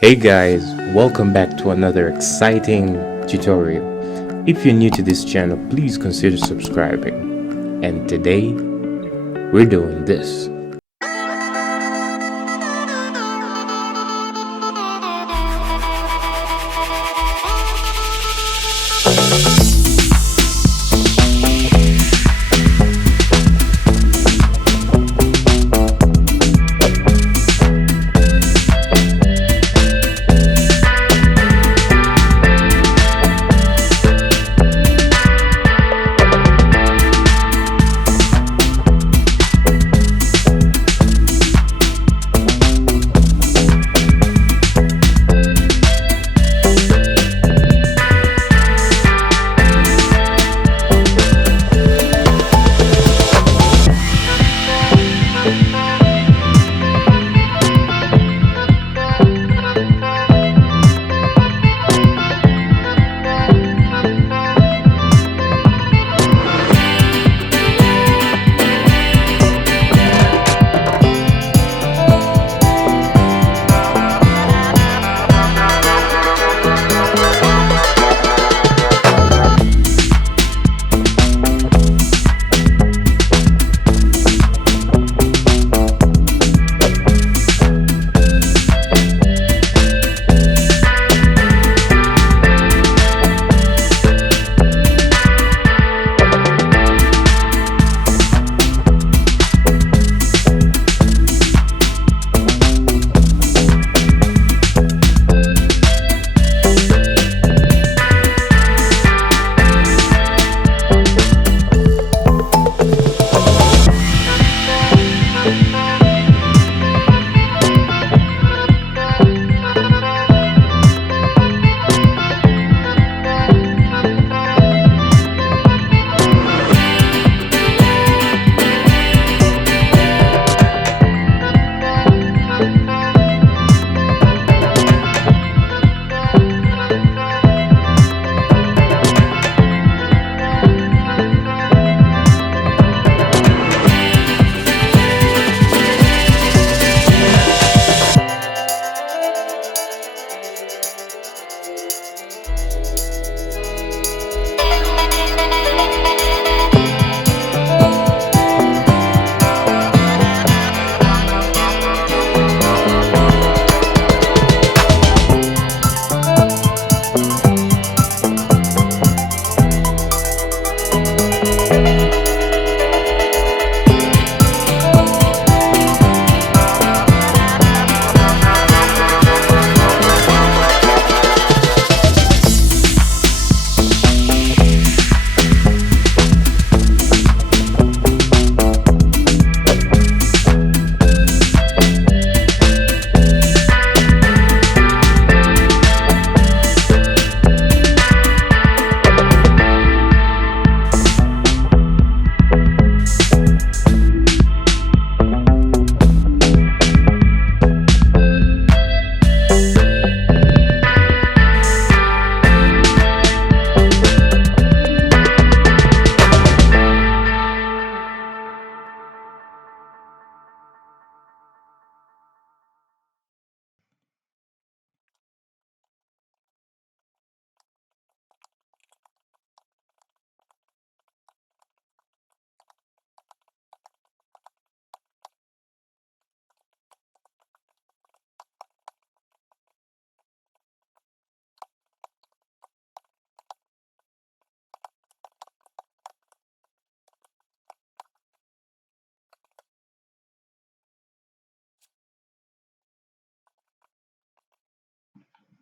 Hey guys, welcome back to another exciting tutorial. If you're new to this channel, please consider subscribing. And today, we're doing this.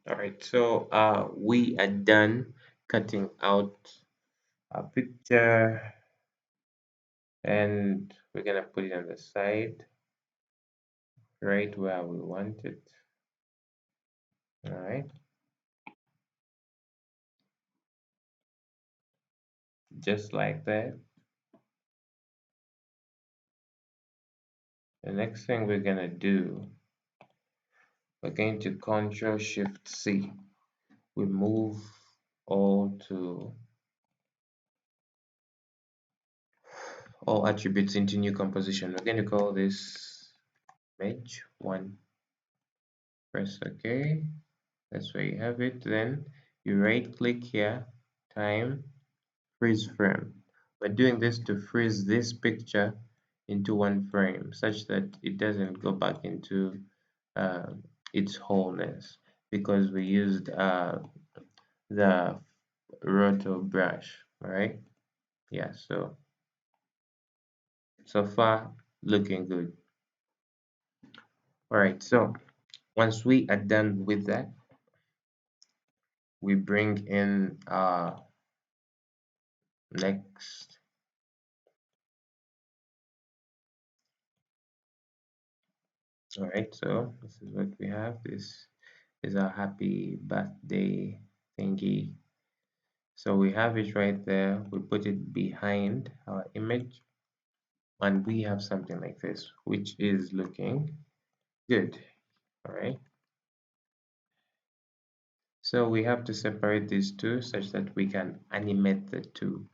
All right, so we are done cutting out a picture and we're gonna put it on the side right where we want it. All right, just like that. The next thing we're gonna do, we're going to Control Shift C. We move all to all attributes into new composition. We're going to call this image one. press OK. That's where you have it. Then you right click here, time, freeze frame. We're doing this to freeze this picture into one frame such that it doesn't go back into uh, its wholeness, because we used the roto brush. All right. Yeah, so far looking good. All right, so once we are done with that, we bring in next. All right, so this is what we have. This is our happy birthday thingy. So we have it right there. We put it behind our image, and we have something like this, which is looking good. All right. So we have to separate these two such that we can animate the two.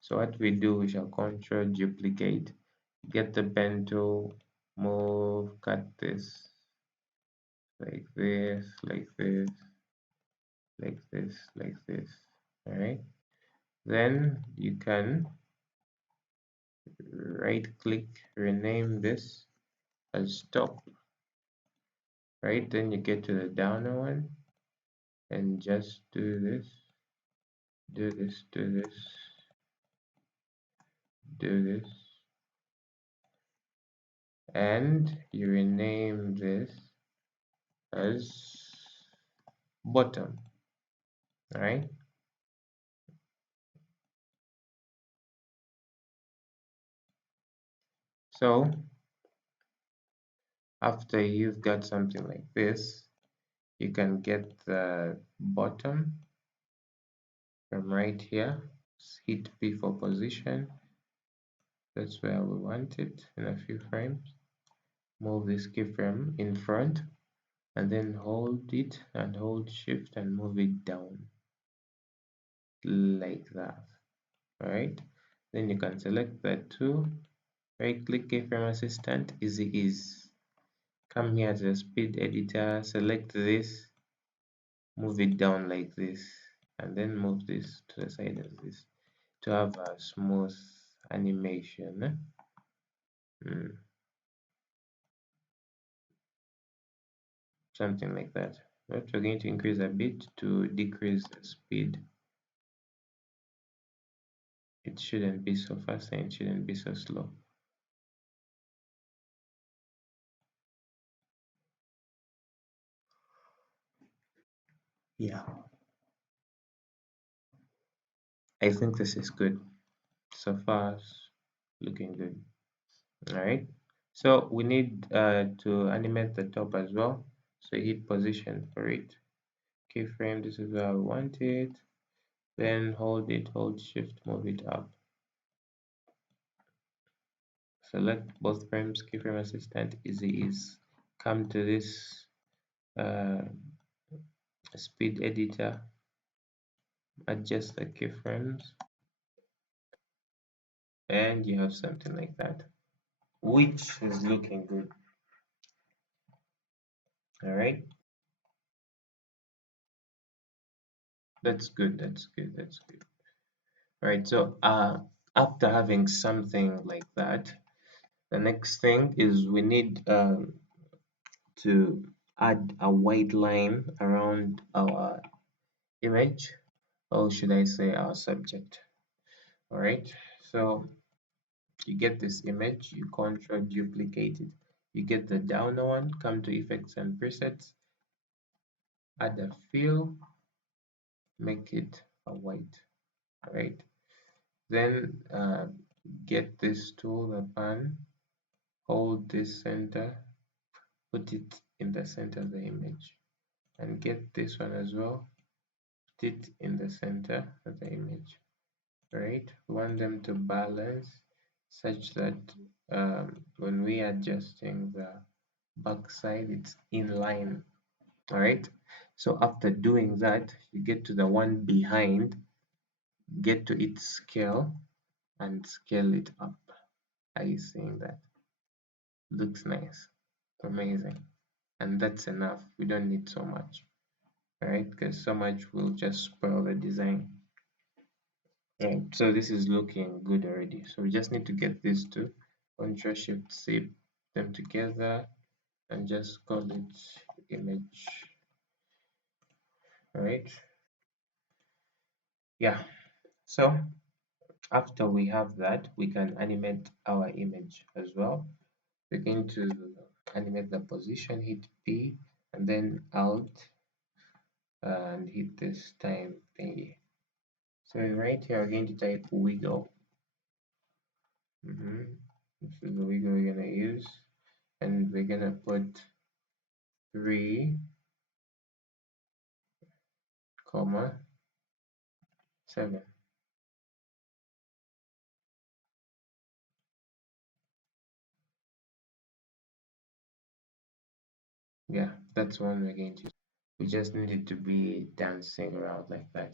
So what we do, we shall control duplicate, get the pen tool, move, cut this, like this, like this, like this, like this. Alright. Then you can right click, rename this as top. Right, then you get to the downer one and just do this, do this, do this, do this, and you rename this as bottom. All right. So after you've got something like this, you can get the bottom from right here. Hit P for position. That's where we want it in a few frames. Move this keyframe in front and then hold it and hold shift and move it down like that. All right. Then you can select that too. Right click keyframe assistant, easy ease. Come here to the speed editor, select this, move it down like this, and then move this to the side of this to have a smooth animation. Something like that. But we're going to increase a bit to decrease the speed. It shouldn't be so fast and it shouldn't be so slow. Yeah, I think this is good. So far, looking good. All right. So we need to animate the top as well. So hit position for it. Keyframe, this is where I want it. Then hold it, hold shift, move it up. Select both frames, keyframe assistant, easy ease. Come to this uh, speed editor, adjust the keyframes, and you have something like that, which is looking good. All right, that's good, that's good, that's good. All right, so after having something like that, the next thing is we need to add a white line around our image, or should I say our subject. All right, so you get this image, you control duplicate it, you get the downer one, come to effects and presets, add a fill, make it a white. All right, then get this tool, the pan, hold this center, put it in the center of the image, and get this one as well, put it in the center of the image. Right, we want them to balance such that when we are adjusting the back side, it's in line. All right, so after doing that, you get to the one behind, get to its scale and scale it up. Are you seeing that? Looks nice. Amazing. and that's enough. We don't need so much, right? Because so much will just spoil the design. Right, so this is looking good already. So we just need to get these two, Ctrl Shift C, them together, and just call it image. Right? Yeah. So after we have that, we can animate our image as well. We're going to animate the position, hit P, and then Alt, and hit this time thingy. So right here, we're going to type wiggle. This is the wiggle we're gonna use, and we're gonna put 3, comma 7. Yeah, that's one we're going to use. We just need it to be dancing around like that.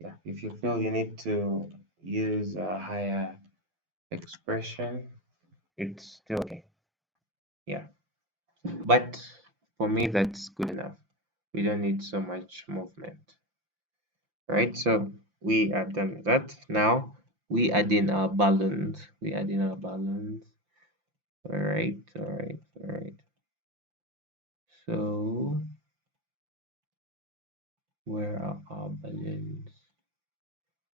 Yeah, if you feel you need to use a higher expression, it's still okay. Yeah, but for me, that's good enough. We don't need so much movement. Right, so we are done with that. Now we add in our balloons. We add in our balloons. All right, all right, all right. So where are our balloons?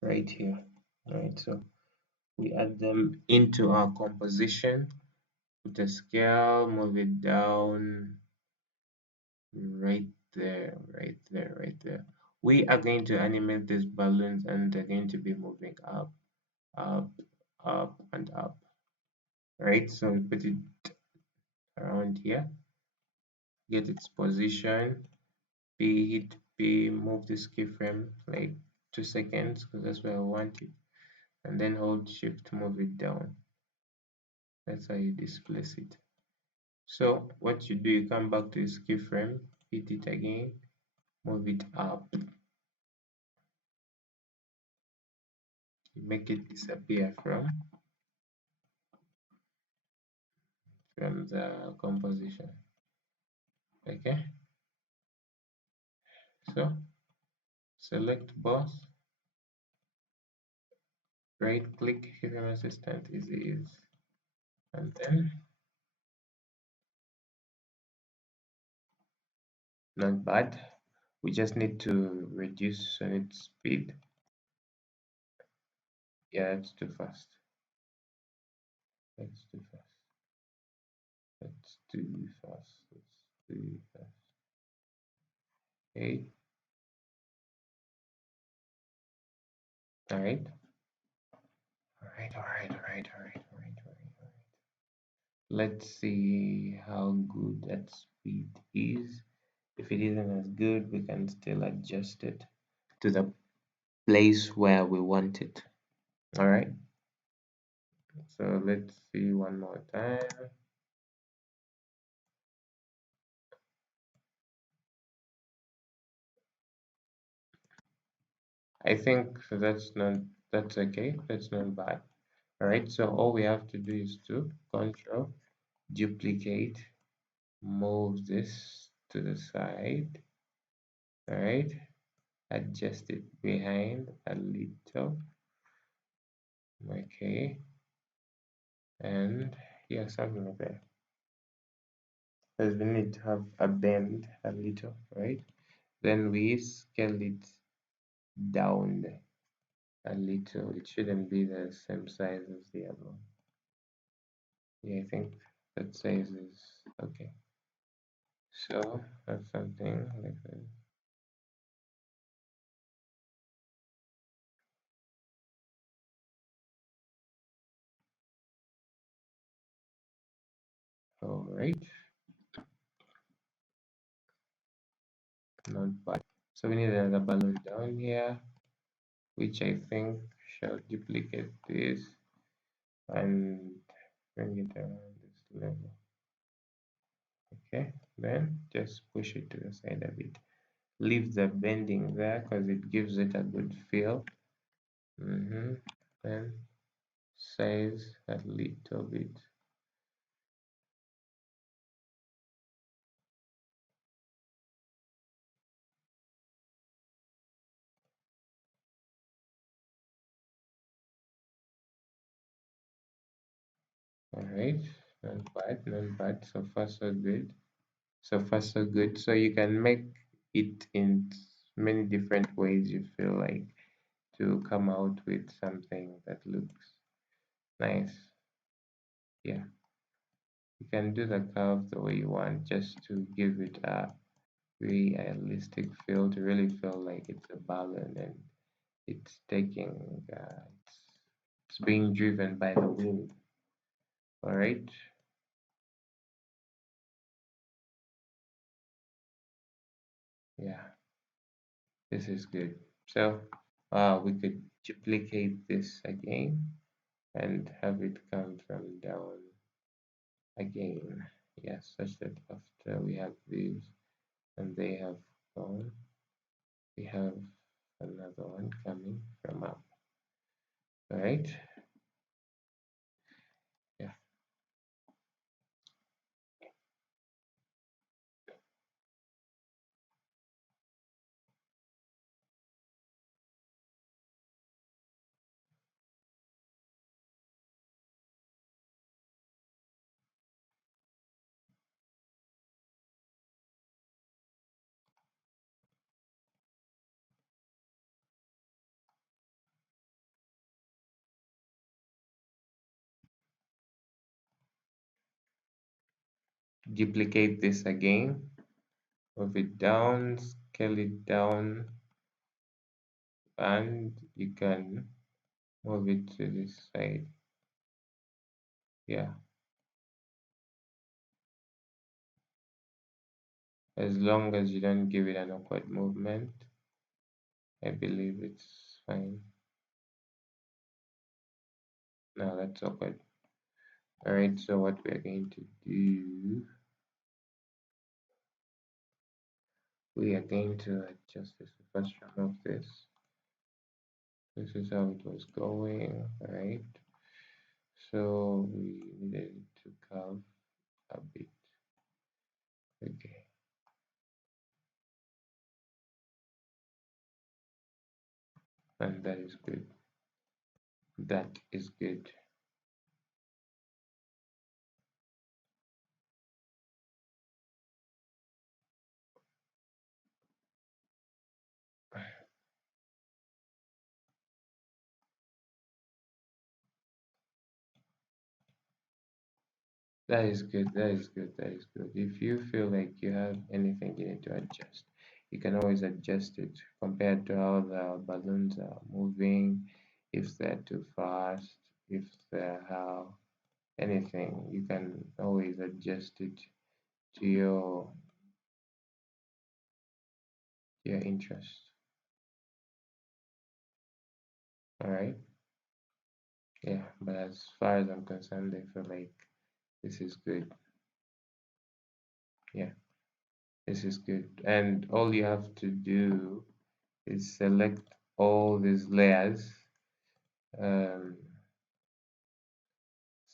Right here. All right, so we add them into our composition. Put a scale, move it down right there, right there, right there. We are going to animate these balloons and they're going to be moving up, up, up, and up. Right, so we put it around here, get its position, P, hit P, move this keyframe like 2 seconds because that's where I want it, and then hold shift to move it down. That's how you displace it. So what you do, you come back to this keyframe, hit it again, move it up, you make it disappear from the composition. Okay, so select both, right click keyframe assistant, easy, and then not bad. We just need to reduce its speed. Yeah, it's too fast. That's too fast. That's too fast. That's too fast. Okay. All right. All right. All right. All right. All right. All right. All right. All right. Let's see how good that speed is. If it isn't as good, we can still adjust it to the place where we want it. All right. So let's see one more time. I think that's okay. That's not bad. All right. So all we have to do is to control duplicate, move this to the side. All right. Adjust it behind a little. Okay. And yeah, something like that. Because we need to have a bend a little, right? Then we scale it down a little. It shouldn't be the same size as the other one. Yeah, I think that size is okay. So that's something like that. All right, not bad. So we need another balloon down here, which I think shall duplicate this and bring it around this level. Okay, then just push it to the side a bit. Leave the bending there because it gives it a good feel. Then size a little bit. All right, not bad, not bad. So far, so good. So far, so good. So you can make it in many different ways you feel like to come out with something that looks nice. Yeah, you can do the curve the way you want just to give it a realistic feel, to really feel like it's a balloon and it's taking, it's being driven by the wind. All right. Yeah, this is good. So we could duplicate this again and have it come from down again. Yes, such that after we have these and they have gone, we have another one coming from up. All right. Yeah. Duplicate this again, move it down, scale it down, and you can move it to this side. Yeah, as long as you don't give it an awkward movement, I believe it's fine. Now that's awkward. All right, so what we're going to do, we are going to adjust this. First, remove this. This is how it was going, right? So we needed to curve a bit. Okay, and that is good. That is good. That is good. That is good. That is good. If you feel like you have anything you need to adjust, you can always adjust it compared to how the balloons are moving, if they're too fast, if they're how anything, you can always adjust it to your interest. All right. Yeah. But as far as I'm concerned, I feel like this is good. Yeah. This is good. And all you have to do is select all these layers. Um,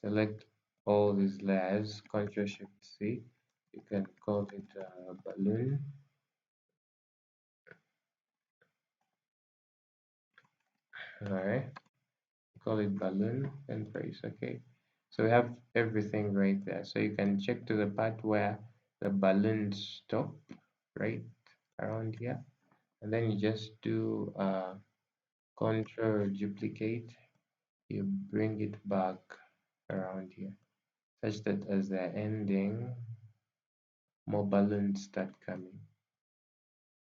select all these layers, Ctrl Shift C. You can call it a balloon. Alright, call it balloon and press OK. So we have everything right there. So you can check to the part where the balloons stop, right around here, and then you just do Ctrl duplicate. You bring it back around here, such that as they're ending, more balloons start coming.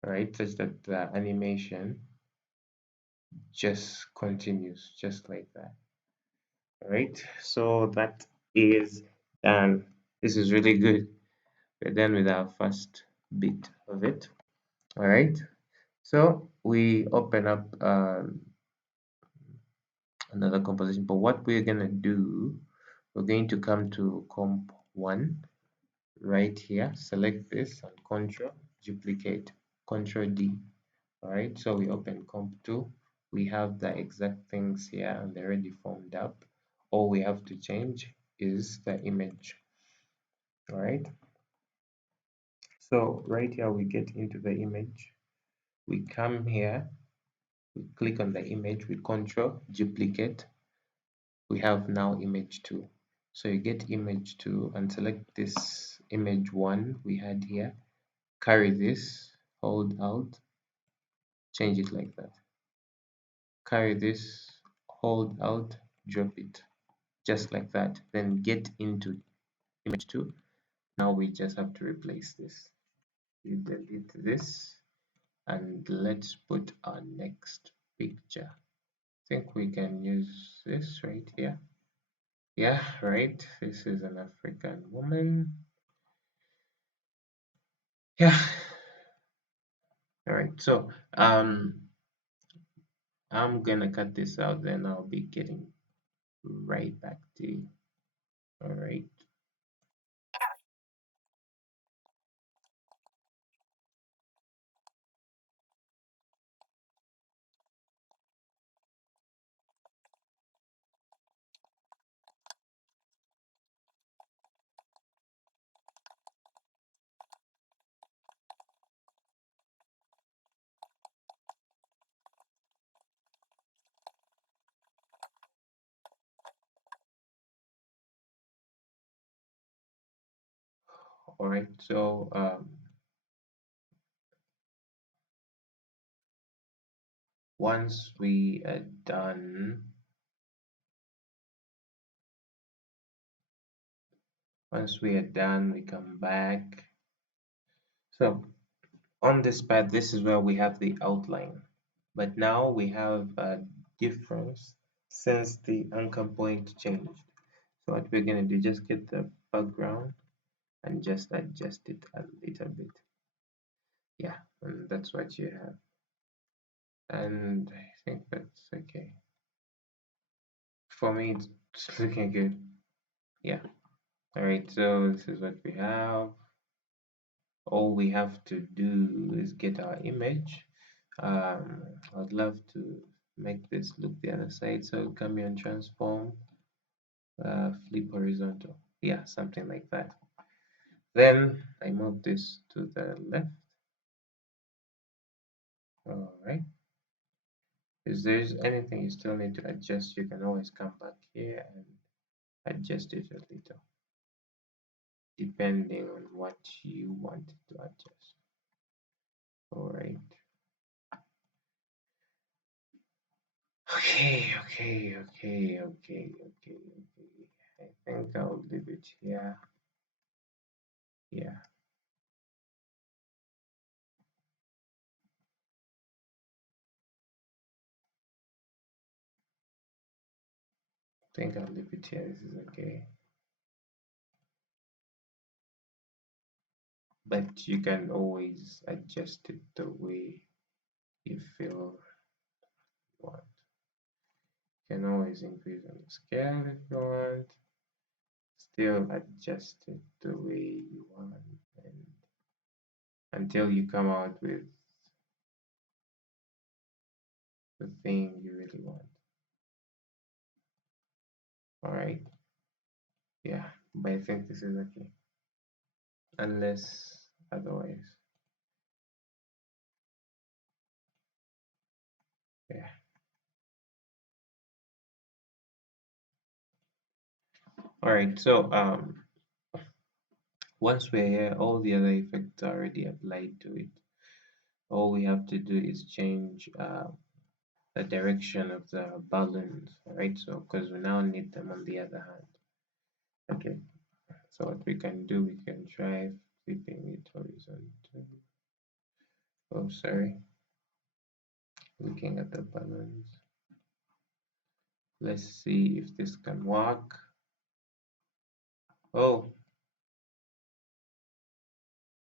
Right, such that the animation just continues just like that. Right, so that is done. This is really good. We're done with our first bit of it. All right, so we open up another composition, but what we're gonna do, we're going to come to comp 1 right here, select this and control duplicate, control D. All right, so we open comp 2, we have the exact things here and they're already formed up. All we have to change is the image. All right, so right here we get into the image, we come here, we click on the image, we control duplicate, we have now image 2. So you get image 2 and select this image 1 we had here. Carry this, hold Alt, change it like that. Carry this, hold Alt, drop it, just like that. Then get into image 2. Now we just have to replace this. We delete this and let's put our next picture. I think we can use this right here. Yeah, right. This is an African woman. Yeah. All right. So I'm gonna cut this out, then I'll be getting right back to you. All right. All right. So once we are done, we come back. So on this pad, this is where we have the outline. But now we have a difference since the anchor point changed. So what we're gonna do, just get the background and just adjust it a little bit. Yeah, and that's what you have. And I think that's okay. For me, it's looking good. Yeah. All right, so this is what we have. All we have to do is get our image. I'd love to make this look the other side. So come here and transform, flip horizontal. Yeah, something like that. Then I move this to the left. All right. If there's anything you still need to adjust, you can always come back here and adjust it a little, depending on what you want to adjust. All right. Okay. I think I'll leave it here. Yeah, I think I'll leave it here. This is okay. But you can always adjust it the way you feel you want. You can always increase on the scale if you want. Still adjust it the way you want, and until you come out with the thing you really want. All right. Yeah, but I think this is okay, unless otherwise. Yeah. All right. So once we're here, all the other effects are already applied to it. All we have to do is change the direction of the balloons. All right. So because we now need them on the other hand. Okay. So what we can do, we can try flipping it horizontal. Oh, sorry. Looking at the balloons. Let's see if this can work. Oh,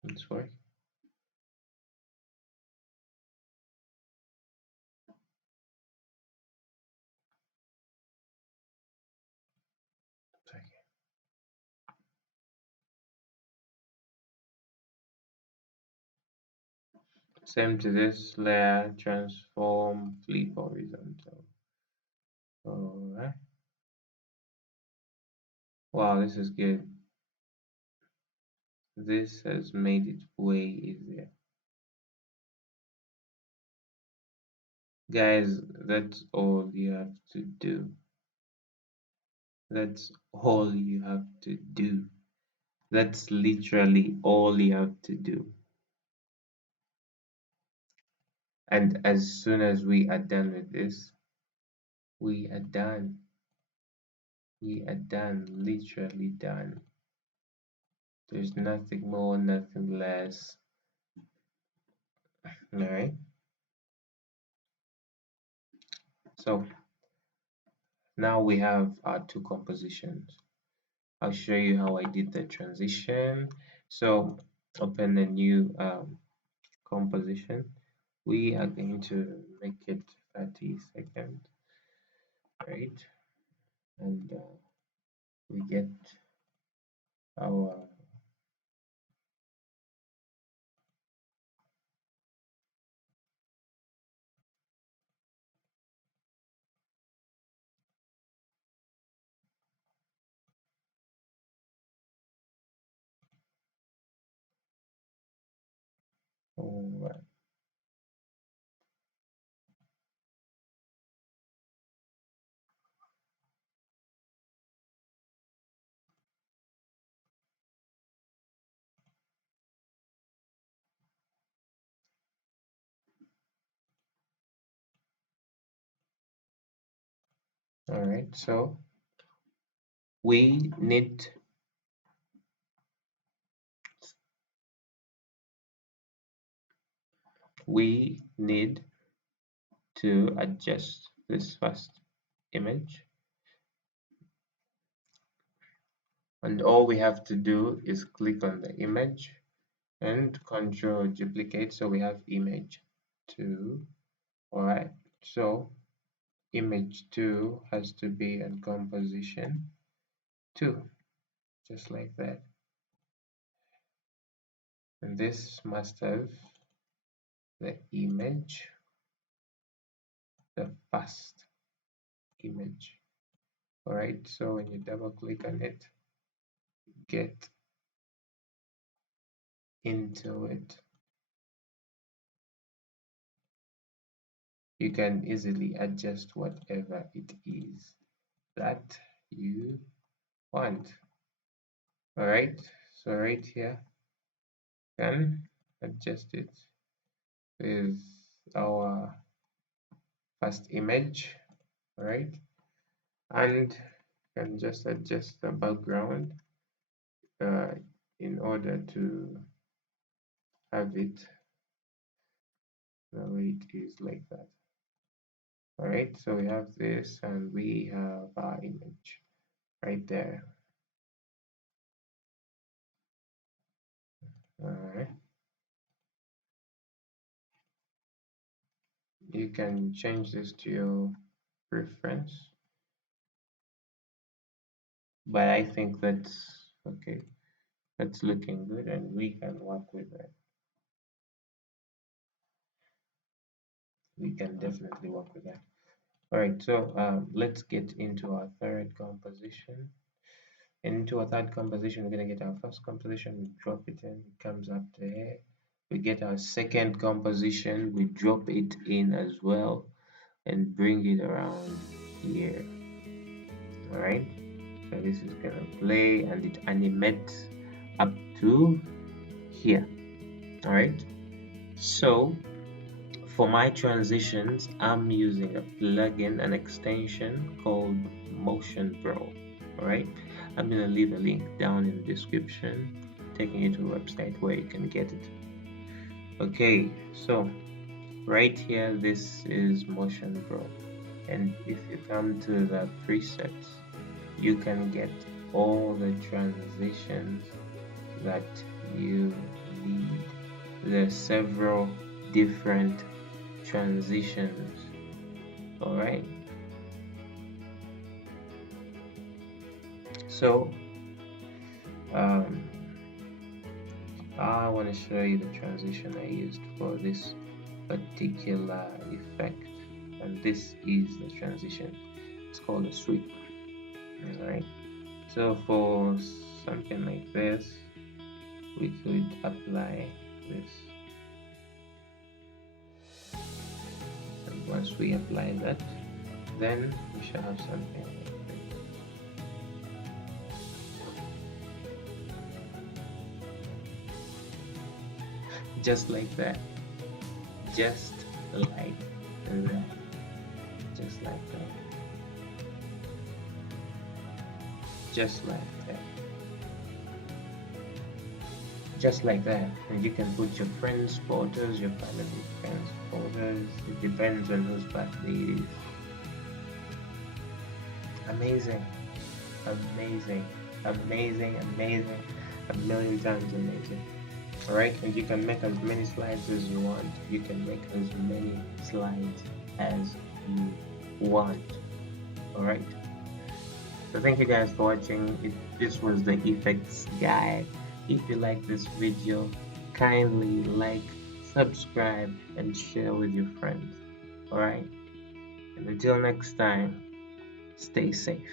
it's working. Same to this layer, transform, flip horizontal. Alright. Wow, this is good. This has made it way easier. Guys, that's all you have to do. That's all you have to do. That's literally all you have to do. And as soon as we are done with this, we are done. We are done, literally done. There's nothing more, nothing less. All right. So now we have our two compositions. I'll show you how I did the transition. So open a new composition. We are going to make it 30 seconds, right? And we get our all right. All right. So we need we need to adjust this first image, and all we have to do is click on the image and control duplicate, so we have image 2. All right, so image 2 has to be in composition 2, just like that, and this must have the image, the first image. All right, so when you double click on it, get into it, you can easily adjust whatever it is that you want. All right, so right here, can adjust it with our first image, all right, and can just adjust the background uh, in order to have it the way it is, like that. All right, so we have this and we have our image right there. All right, you can change this to your preference, but I think that's okay. That's looking good and we can work with that. We can definitely work with that. All right, so let's get into our third composition. Into our third composition, we're going to get our first composition, we drop it in, it comes up to here. We get our second composition, we drop it in as well and bring it around here. All right, so this is going to play and it animates up to here. All right, so for my transitions, I'm using a plugin, an extension called Motion Pro. All right, I'm gonna leave a link down in the description, taking you to a website where you can get it. Okay, so right here, this is Motion Pro, and if you come to the presets, you can get all the transitions that you need. There are several different transitions. All right, so I want to show you the transition I used for this particular effect, and this is the transition. It's called a sweep. All right, so for something like this, we could apply this, and once we apply that, then we shall have something like this. just like that, just like that, just like that, just like that, just like that. And you can put your friends' photos, your family friends' photos. It depends on whose birthday it is. Amazing, amazing, amazing, amazing, a million times amazing. Alright, and you can make as many slides as you want. You can make as many slides as you want. Alright, so thank you guys for watching. This was the effects guy. If you like this video, kindly like, subscribe, and share with your friends. Alright, and until next time, stay safe.